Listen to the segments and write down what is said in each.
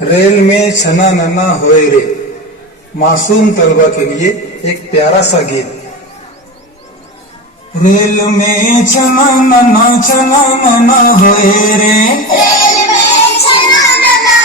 Rail में छना नना होए रे, मासूम तलबा के लिए एक प्यारा सा गीत। रेल में छना नना होए रे, रेल में छना नना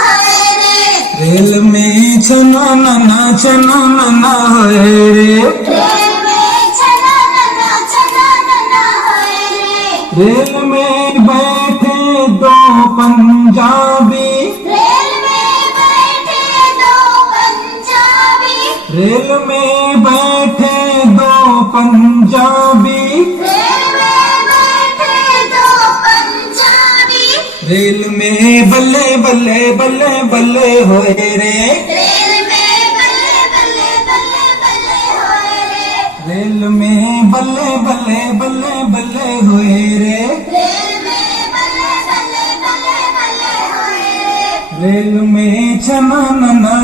होए रे, रेल में छना नना होए रे, रेल में छना नना होए रे, रेल में बैठे दो पंजाबी, रेल में बैठे दो पंजाबी, रेल में बैठे दो पंजाबी, रेल में बैठे दो पंजाबी, रेल में बल्ले बल्ले बल्ले बल्ले होए रे, रेल में बल्ले बल्ले बल्ले बल्ले होए रे, रेल में बल्ले बल्ले बल्ले बल्ले होए रे, रेल में बल्ले बल्ले बल्ले बल्ले होए रे, रेल में छना नना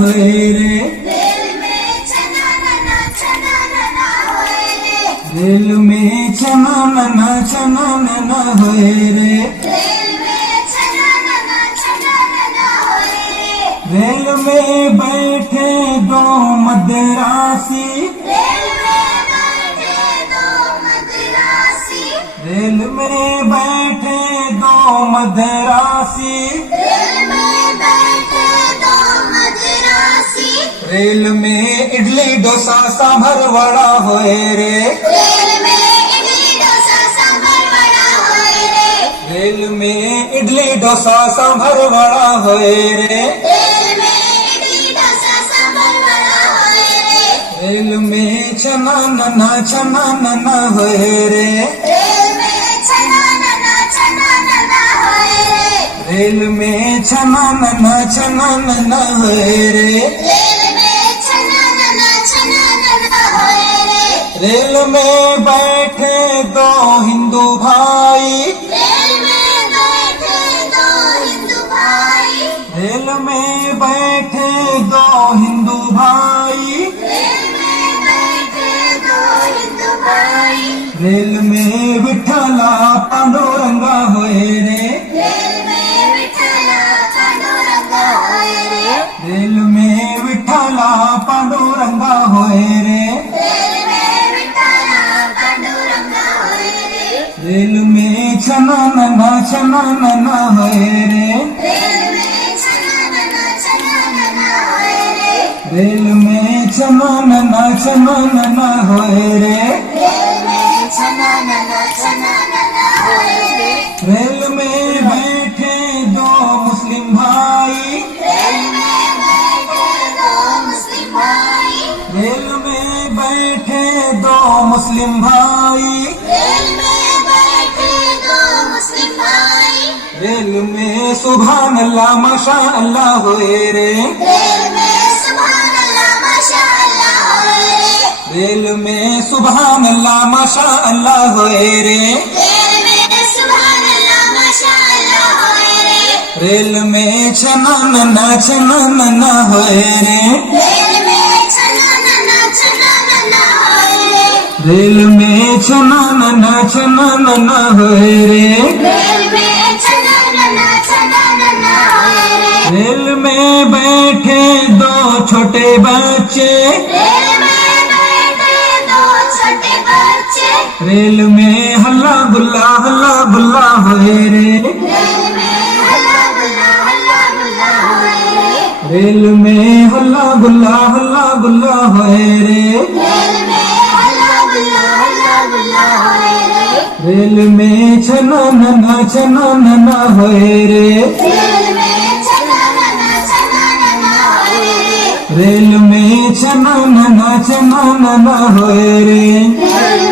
होए रे, रेल में छना नना होए रे, रेल में छना नना होए रे, रेल में छना नना होए रे, रेल में बैठे दो मद्रासी, रेल में बैठे दो मद्रासी, रेल में बैठे दो मद्रासी, रेल में बैठे दो मद्रासी, रेल में इडली डोसा सांभर वड़ा होए रे, रेल में इडली डोसा सांभर वड़ा होए रे, रेल में इडली डोसा सांभर वड़ा होए रे, रेल में इडली डोसा सांभर वड़ा होए रे, रेल में छना नना होए रे, रेल में छना नना होए रे, रेल में छना नना होए रे, रेल में छना नना होए रे, रेल में बैठे दो हिंदू भाई, रेल में बैठे दो हिंदू भाई, रेल में बैठे दो हिंदू भाई, रेल में बैठे दो हिंदू भाई, रेल में विठला पांडुरंगा होए रे, रेल में विठला पांडुरंगा होए रे, रेल में विठला पांडुरंगा होए रे, रेल में विठला पांडुरंगा होए रे, रेल में छना नना होए रे, रेल में छना नना होए रे, रेल में छना नना होए रे, रेल में छना नना होए रे, रेल में बैठे दो मुस्लिम भाई, रेल में बैठे दो मुस्लिम भाई, रेल में बैठे दो मुस्लिम भाई, रेल में बैठे दो मुस्लिम भाई, रेल में सुभान अल्लाह माशा अल्लाह होए रे, रेल में सुभान अल्लाह माशा अल्लाह होए रे, रेल में सुभान अल्लाह माशा अल्लाह होए रे, रेल में सुभान अल्लाह माशा अल्लाह होए रे, रेल में छना नना होए रे, रेल में छना नना होए रे, रेल में छना नना होए रे, रेल में छना नना होए रे, रेल में बैठे दो छोटे बच्चे, रेल में बैठे दो छोटे बच्चे, रेल में हल्ला गुल्ला होए रे, रेल में हल्ला गुल्ला होए रे, रेल में हल्ला गुल्ला होए रे, रेल में हल्ला गुल्ला होए रे, रेल में छना नना होए रे, रेल में छना नना होए रे, रेल में छना नना होए रे, रेल